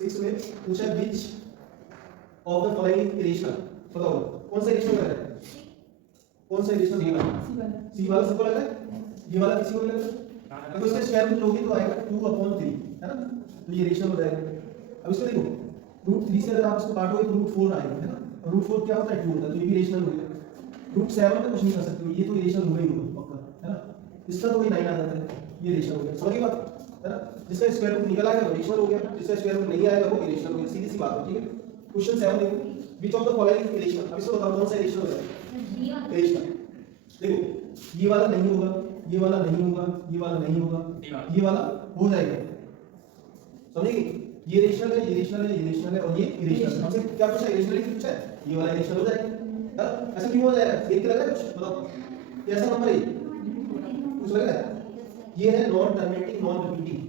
6 में पूछा which of the following irrational, बताओ कौन सा irrational है, कौन सा irrational है, सी वाला सबको लग रहा है, ये वाला किसी को नहीं लग रहा, अगर उसका स्क्वायर रूट लोगे तो आएगा 2/3 है ना, तो ये irrational हो जाएगा। अब इसको देखो √3 से अगर आप इसको काटोगे तो √4 आएगा है ना, √4 क्या होता है 2 होता है, तो ये भी irrational हो गया। √7 में कुछ नहीं कर सकते हो, ये तो irrational होगा ही होगा पक्का है ना, इसका तो वही 9 आ जाता है, ये irrational हो गया, समझ गए बात है ना, जिसका स्क्वायर रूट निकल आएगा वो irrational हो गया, जिसका स्क्वायर रूट नहीं आएगा वो irrational हो गया, सीधी सी बात है। ठीक है, क्वेश्चन 7 देखो which of the following is irrational, अब इसको बताओ कौन सा irrational हो जाएगा, irrational। देखो ये वाला नहीं होगा, ये वाला नहीं होगा, ये वाला नहीं होगा, ये वाला हो जाएगा, समझिए ये irrational है, ये irrational है, ये irrational है और ये irrational है। हमसे क्या पूछा, irrational ही पूछा है, ये वाला irrational हो जाएगा। ऐसा क्यों हो जाएगा, देख के लग रहा है कुछ, बताओ कैसा नंबर है, कुछ लग रहा है, ये है नॉन टर्मिनेटिंग नॉन रिपीटिंग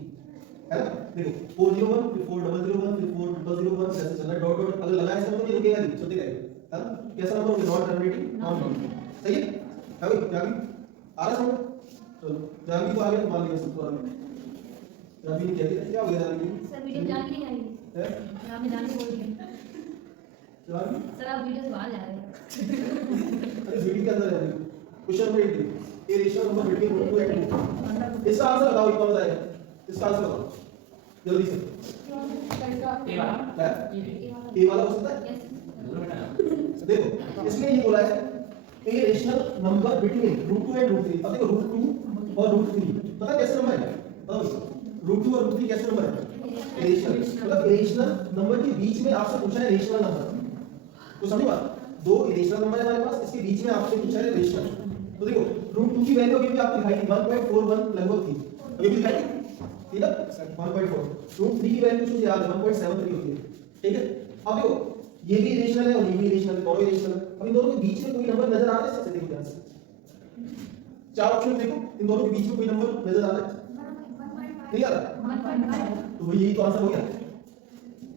है ना। देखो 401 फिर 4001 फिर 4001 ऐसे चल रहा है, डॉट डॉट अगर लगाया इसका मतलब ये रुकेगा नहीं, चलते रहेगा है ना। कैसा नंबर होगा, नॉन टर्मिनेटिंग नॉन रिपीटिंग, सही है। क्या भाई क्या भी आ रहा समझ, चलो जागी तो आगे मान लिया सबको आगे, जागी ने क्या हो गया जागी सर वीडियो जान नहीं आई है, आपने जान के बोल दिया जागी सर, आप वीडियो से बाहर जा रहे हैं। अरे वीडियो के अंदर है, क्वेश्चन नंबर 18 ये ratio number between root 2 and 2, इसका आंसर बताओ, कौन सा है इसका आंसर बताओ जल्दी से, ए वाला हो सकता है। देखो इसमें ये बोला है a rational number between √2 and √3, अब देखो √2 और √3 पता कैसे नंबर है, बताओ इसको √2 और √3 कैसे नंबर है, रेशनल, मतलब रेशनल नंबर के बीच में आपसे पूछा है रेशनल नंबर, तो समझ बात, दो इरेशनल नंबर है हमारे पास, इसके बीच में आपसे पूछा है रेशनल। तो देखो √2 की वैल्यू अभी भी आपको दिखाई 1.41 लगभग थी, अभी भी दिखाई ठीक है 1.4, √3 की वैल्यू मुझे याद है 1.73 होती है, ठीक है। अब देखो ये भी इरेशनल है और ये भी इरेशनल है, दोनों इरेशनल है। अब इन दोनों के बीच में कोई नंबर नजर आ रहा है, सबसे देखो ध्यान से, चार ऑप्शन देखो, इन दोनों के बीच में कोई नंबर नजर आ रहा है, नहीं आ रहा, तो वो यही तो आंसर हो गया,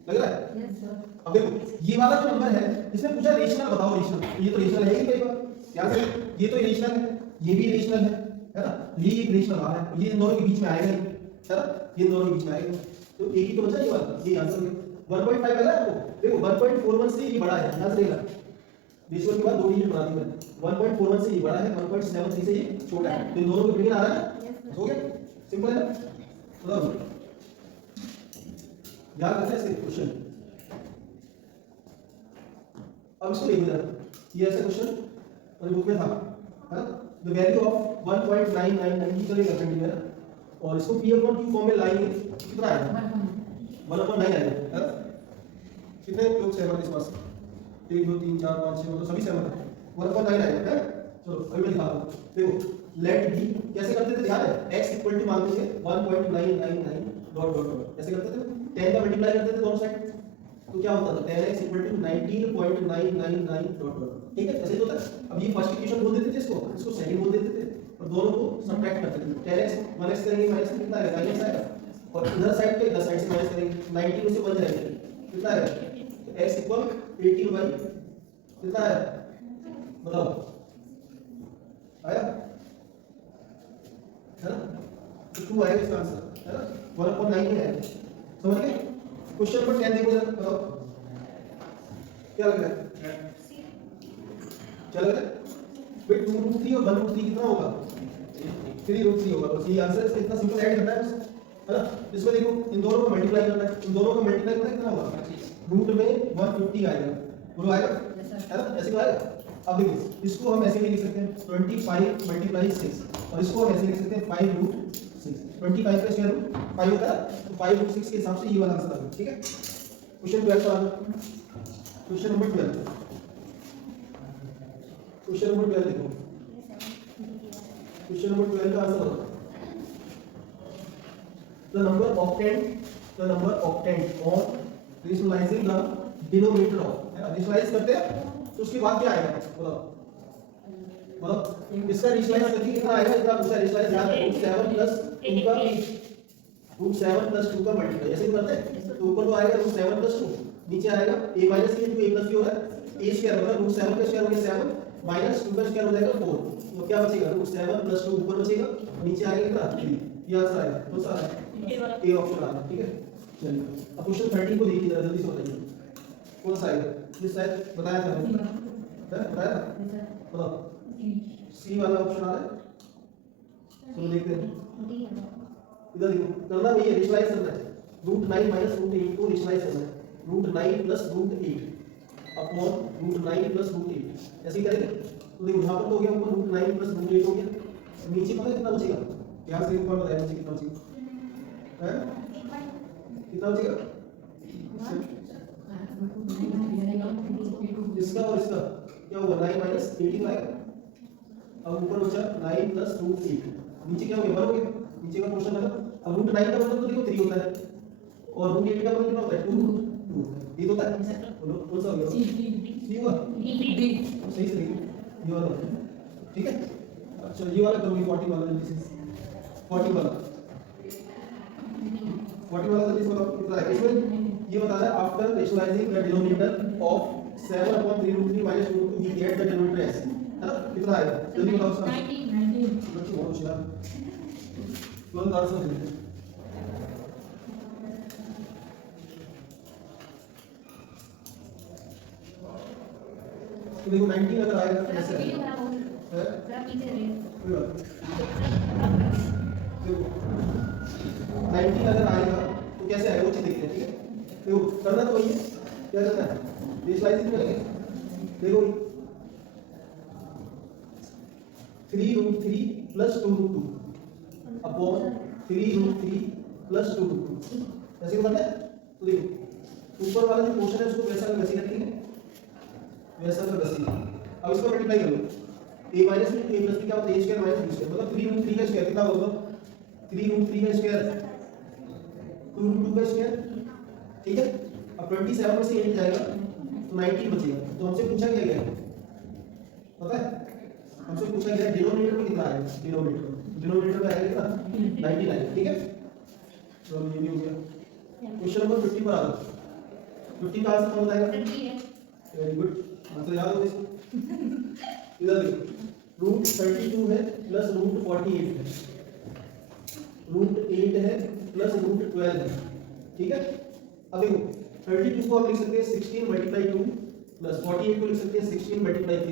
लग रहा है। अब देखो ये वाला जो नंबर है इसमें पूछा रेशनल बताओ, रेशनल ये तो रेशनल है ही कई बार, ध्यान से ये तो इरेशनल है, ये भी इरेशनल है ना, ये एक रेशनल आ है, ये इन दोनों के बीच में आएगा है ना, ये दोनों के बीच में आएगा, तो एक ही तो बचा, ये वाला ये आंसर है। 1.5 लग रहा है आपको, देखो 1.41 से ये बड़ा है, ध्यान से देखना, रेशनल के बाद दो डिजिट बना दी मैंने, 1.41 से ये बड़ा है, 1.73 से ये छोटा है, तो इन दोनों के बीच आ रहा है, हो गया सिंपल है ना। बताओ याद रखना इसके क्वेश्चन, अब इसको देखो जरा, ये ऐसा क्वेश्चन और बुक में था है ना, द वैल्यू ऑफ 1.999 की चलेगा कंटिन्यू है ना, और इसको P/Q फॉर्म में लाएंगे कितना आएगा 1/9 आएगा है ना। कितने लोग सहमत इस बात से, 1 2 3 4 5 6 मतलब सभी सहमत हैं, 1/9 आएगा है। चलो अभी मैं दिखाता हूं, देखो लेट बी कैसे करते थे, ध्यान है x इक्वल टू मानते थे 1.999 डॉट डॉट डॉट, ऐसे करते थे 10 का मल्टीप्लाई करते थे दोनों साइड, तो क्या होता था 10x equal to 19.999 dot dot, ठीक है ऐसे ही होता है। अब ये फर्स्ट इक्वेशन बोल देते थे, इसको सेकंड बोल देते थे और दोनों को सबट्रैक्ट करते थे, 10x 1x करेंगे माइनस कितना आएगा 9x आएगा, और इधर साइड पे इधर साइड से माइनस करेंगे 19 उससे बन जाएगा कितना आएगा, तो x इक्वल 18 बाई कितना है बताओ, आया है ना, तो 2 आएगा इसका आंसर है ना, 1.9 ही आएगा, समझ गए। क्वेश्चन नंबर 10 देखो जरा, बताओ क्या लग रहा है, क्या लग रहा है भाई 2√3 और 1√3 कितना होगा, 3√3 होगा, बस ये आंसर है, इतना सिंपल ऐड करना है बस है ना। इसमें देखो इन दोनों को मल्टीप्लाई करना है, इन दोनों को मल्टीप्लाई करना कितना होगा, रूट में 150 आएगा, बोलो आएगा है ना, ऐसे आएगा। अब देखो इसको हम ऐसे भी लिख सकते हैं 25 × 6 और इसको हम ऐसे लिख सकते हैं 5√6, 25 का स्क्वायर रूट 5 होता है, तो 5√6 के हिसाब से ये वाला आंसर आएगा, ठीक है। क्वेश्चन 12 का क्वेश्चन नंबर 12, क्वेश्चन नंबर 12 देखो, क्वेश्चन नंबर 12 का आंसर बताओ, the number octant on rationalising the denominator of, है ना, रेशनलाइज करते हैं तो उसके बाद क्या आएगा बताओ, मतलब इसका रेशनलाइज करके कितना आएगा, इतना पूछा रेशनलाइज याद है √7 + 2 का मल्टीप्लाई ऐसे ही करते हैं, तो ऊपर तो आएगा √7 + 2, नीचे आएगा a - a + b हो रहा है, a स्क्वायर मतलब √7 का स्क्वायर हो गया 7 माइनस 2 का स्क्वायर हो जाएगा 4, तो क्या बचेगा √7 + 2 ऊपर बचेगा, नीचे आएगा कितना 3, ये आंसर आएगा, तो सारा ए ऑप्शन आ रहा है, ठीक है। चलिए अब क्वेश्चन 13 को देखिए जरा जल्दी से बताइए कौन सा है ये शायद बताया था मैंने बताया था बताओ सी वाला ऑप्शन आ रहा है चलो देखते हैं इधर देखो करना वही है रेशनलाइज करना है रूट 9 माइनस रूट 8 को रेशनलाइज करना है root 9 plus root 8 upon root 9 plus root 8 ऐसे ही करेंगे तो देखो यहाँ पर तो हो गया ऊपर रूट 9 प्लस रूट 8 हो गया नीचे पता है कितना बचेगा यहाँ से ऊपर बताया नीचे कितना बचेगा है कितना बचेगा इसका और इसका क्या होगा 9 माइनस 18 आएगा अब ऊपर बचा 9 प्लस रूट 8 नीचे क्या हो गया 1 हो गया नीचे का क्वेश्चन है अब रूट 9 का मतलब तो देखो 3 होता है और रूट 8 का मतलब कितना होता है 2 ये तो होता है बोलो कौन सा हो गया सी हुआ सही से देखिए ये वाला ठीक है अच्छा ये वाला करोगे 40 वाला जल्दी से 40 वाला 40 वाला जल्दी से बताओ कितना है इसमें ये बता रहा है after rationalising the denominator of 7/3 root 3 minus root 2 we get the denominator as है ना कितना आएगा जल्दी बताओ सर बच्चे बहुत होशियार तुरंत आंसर दे देते तो देखो 19 अगर आएगा तो कैसे आएगा है कोई बात नहीं। देखो 19 अगर आएगा तो कैसे आएगा वो चीज देखते हैं ठीक है देखो करना तो वही है क्या करना है रेशनलाइजिंग करेंगे देखो 3 root 3 plus 2 root 2 upon 3 root 3 plus 2 root 2 ऐसे करना है तो देखो ऊपर वाला जो क्वेश्चन है उसको वैसा का वैसे रखेंगे वैसा का वैसे अब इसको मल्टीप्लाई कर लो a minus b a plus b क्या होता है a square minus b square मतलब 3 रूट 3 का स्क्वायर कितना होगा 3 रूट 3 का स्क्वायर 2 रूट 2 का स्क्वायर ठीक है अब 27 में से 8 जाएगा तो 19 बचेगा तो हमसे पूछा क्या गया पता है हमसे पूछा गया डिनोमिनेटर में कितना आएगा डिनोमिनेटर में आएगा कितना 19 आएगा ठीक है तो अब ये भी हो गया क्वेश्चन नंबर 50 पर आ जाओ 50 का आंसर कौन बताएगा वेरी गुड आंसर याद हो इसको इधर देखो रूट 32 है प्लस रूट 48 है रूट 8 है प्लस रूट 12 है ठीक है अब देखो 32 को हम लिख सकते हैं 16 मल्टीप्लाई 2 प्लस 48 को लिख सकते हैं 16 मल्टीप्लाई 3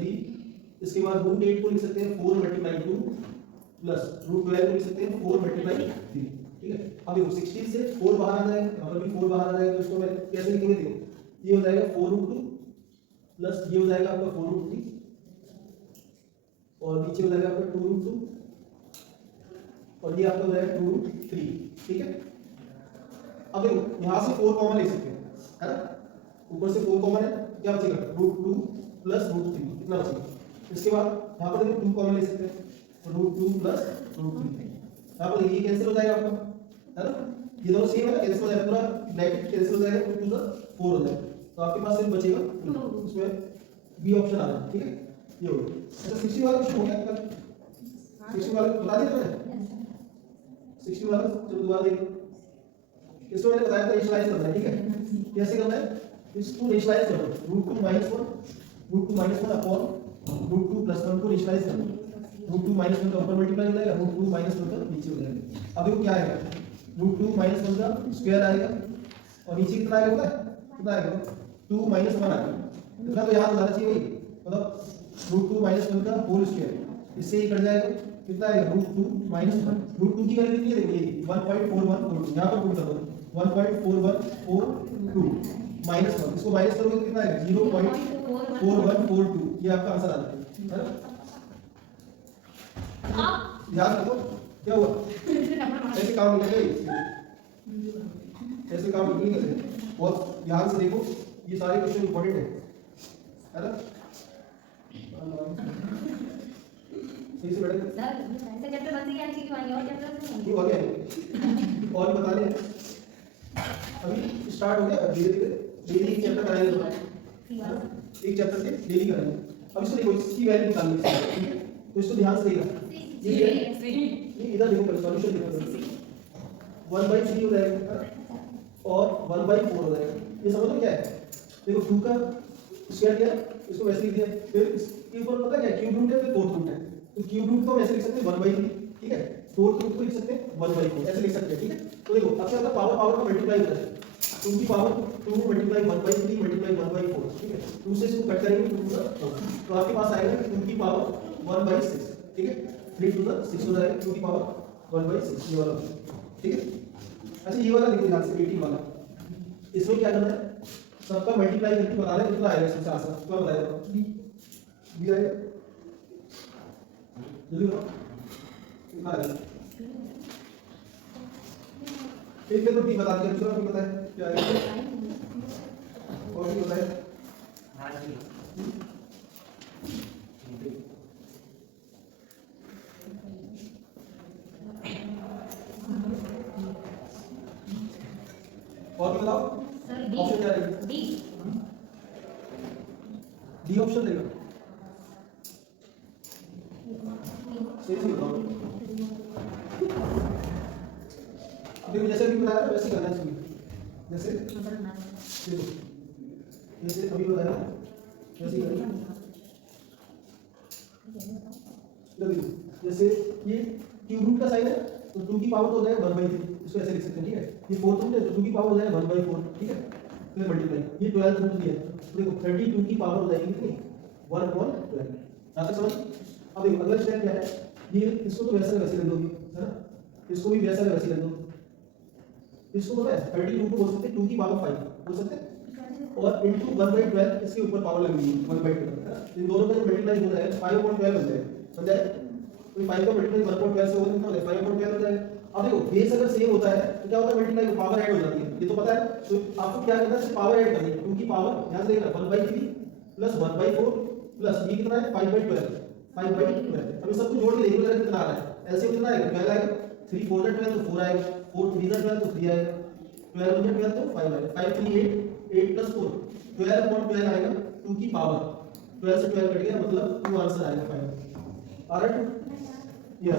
इसके बाद रूट 8 को लिख सकते हैं 4 मल्टीप्लाई 2 प्लस रूट 12 को लिख सकते हैं 4 मल्टीप्लाई 3 ठीक है अब देखो 16 से 4 बाहर आ जाएगा यहाँ पर भी 4 बाहर आ जाएगा तो इसको मैं कैसे लिखेंगे देखो ये हो जाएगा 4 रूट 2 प्लस ये हो जाएगा आपका 4 रूट 3 और नीचे हो जाएगा आपका 2 रूट 2 और ये आपका हो जाएगा 2 रूट 3 ठीक है अब देखो यहाँ से 4 कॉमन ले सकते हैं है ना ऊपर से 4 कॉमन है क्या बचेगा रूट 2 प्लस रूट 3 कितना बचेगा इसके बाद यहाँ पर देखो 2 कॉमन ले सकते हैं रूट 2 प्लस रूट 3 यहाँ पर ये कैंसिल हो जाएगा आपका है ना ये दोनों सेम है ना कैंसिल हो जाएगा पूरा नेगेटिव कैंसिल हो जाएगा 2 2 4 हो जाएगा तो आपके पास सिर्फ बचेगा उसमें बी ऑप्शन आ रहा है ठीक है ये हो गया अच्छा 60 वाला क्वेश्चन हो गया कल 60 वाला बता दिया मैंने 60 वाला चलो दोबारा देखो इसको मैंने बताया था रेशनलाइज करना है ठीक है कैसे करना है इसको रेशनलाइज करो root 2 minus 1 upon root 2 plus 1 को रेशनलाइज करना रूट 2 माइनस 1 का ऊपर मल्टीप्लाई हो जाएगा रूट 2 माइनस 1 का नीचे हो जाएगा अब देखो क्या आएगा रूट 2 माइनस 1 का स्क्वायर आएगा और नीचे कितना आएगा पता है कितना आएगा 2 माइनस 1 आएगा इतना तो याद होना चाहिए वही मतलब रूट 2 माइनस 1 का होल स्क्वायर इससे ये कट जाएगा कितना आएगा रूट 2 माइनस 1 रूट 2 की वैल्यू कितनी है देखिए 1.4142 यहां पर पुट कर दो 1.4142 माइनस 1 इसको माइनस करोगे तो कितना आएगा 0.4142 ये आपका आंसर आ जाएगा है ना याद रखो क्या हुआ ऐसे काम नहीं करेंगे ऐसे काम नहीं करेंगे बहुत ध्यान से देखो ये सारे क्वेश्चन इंपॉर्टेंट है ना सही से बैठे सर ऐसे चैप्टर बन गया कि कोई और चैप्टर नहीं हो गया और बता रहे अभी स्टार्ट हो गया धीरे धीरे डेली एक चैप्टर कराएंगे एक चैप्टर से डेली कराएंगे अब इसको देखो इसकी वैल्यू निकालनी है ठीक है तो इसको ध्यान से देखना ये इधर देखो पहले सॉल्यूशन देखो 1/3 हो जाएगा और 1/4 हो जाएगा ये समझ लो क्या है देखो 2 का स्क्वायर किया इसको वैसे लिख दिया फिर इसके ऊपर पता क्या क्यूब रूट है फिर फोर्थ रूट है तो क्यूब रूट को वैसे लिख सकते हैं 1/3 ठीक है फोर्थ रूट को लिख सकते हैं 1/4 ऐसे लिख सकते हैं ठीक है तो देखो अब क्या होता है पावर का मल्टीप्लाई होता है 2 की पावर 2 मल्टीप्लाई 1/3 मल्टीप्लाई 1/4, ठीक है। 2 से इसको कट करेंगे 2 का, तो आपके पास आएगा 2 की पावर 1/6, ठीक है। 3 to the 6 हो जाएगा 2 की पावर 1/6, ये वाला, ठीक है। अच्छा ये वाला देखो ध्यान से 18 वाला, इसमें क्या करना है, सबका मल्टीप्लाई करके बता रहे हैं कितना आएगा इसमें से आंसर, क्या बताएगा बी आएगा, जल्दी बताओ कितना आएगा। एक के तो बी बता दिया, दूसरा भी बताए क्या आएगा, और भी बताए और भी बताओ। सर ऑप्शन क्या रहेगा, डी डी ऑप्शन रहेगा, सही सही बताओ। देखो जैसे अभी बताया वैसे ही करना चाहिए, जैसे देखो जैसे अभी बताया वैसे ही करना। देखो जैसे ये क्यूब रूट का साइन है तो 2 की पावर तो हो जाएगा 1/3, इसको ऐसे लिख सकते हैं, ठीक है। ये 4th रूट है तो 2 की पावर हो जाएगा 1/4, ठीक है। फिर मल्टीप्लाई, ये 12th रूट भी है तो देखो 32 की पावर हो जाएगी कितनी 1/12। यहाँ तक समझ। अब देखो अगला स्टेप क्या है, ये इसको तो वैसे वैसे रख दोगे, है ना, इसको भी वैसा वैसे रख दो। इसको पता है 32 को बोल सकते हैं 2 की पावर 5 बोल सकते हैं, और इनटू 1/12 इसके ऊपर पावर लगेगी 1/12, है ना। इन दोनों का मल्टीप्लाई हो जाएगा 5/12 हो जाएगा, समझ आए। तो 5 का मल्टीप्लाई 1/12 से होगा कितना हो जाएगा 5/12 हो जाएगा। अब देखो बेस अगर सेम होता है तो क्या होता है मल्टीप्लाई को पावर ऐड हो जाती है, ये तो पता है। तो आपको क्या करना है, सिर्फ पावर ऐड करनी है, 2 की पावर यहां से देखना 1/3 प्लस 1/4 प्लस ये कितना है 5/12 5/12। अब सब कुछ जोड़ के देखो जरा कितना आ रहा है, एलसीएम कितना आएगा 12 आएगा, 3 4 12 तो 4 आएगा, 4 3 12 तो 3 आएगा, 12 12 तो 5 आएगा, 5 3 8 8 प्लस 4 12/12 आएगा 2 की पावर, 12 से 12 कट गया मतलब 2 आंसर आएगा 5। ऑलराइट, ये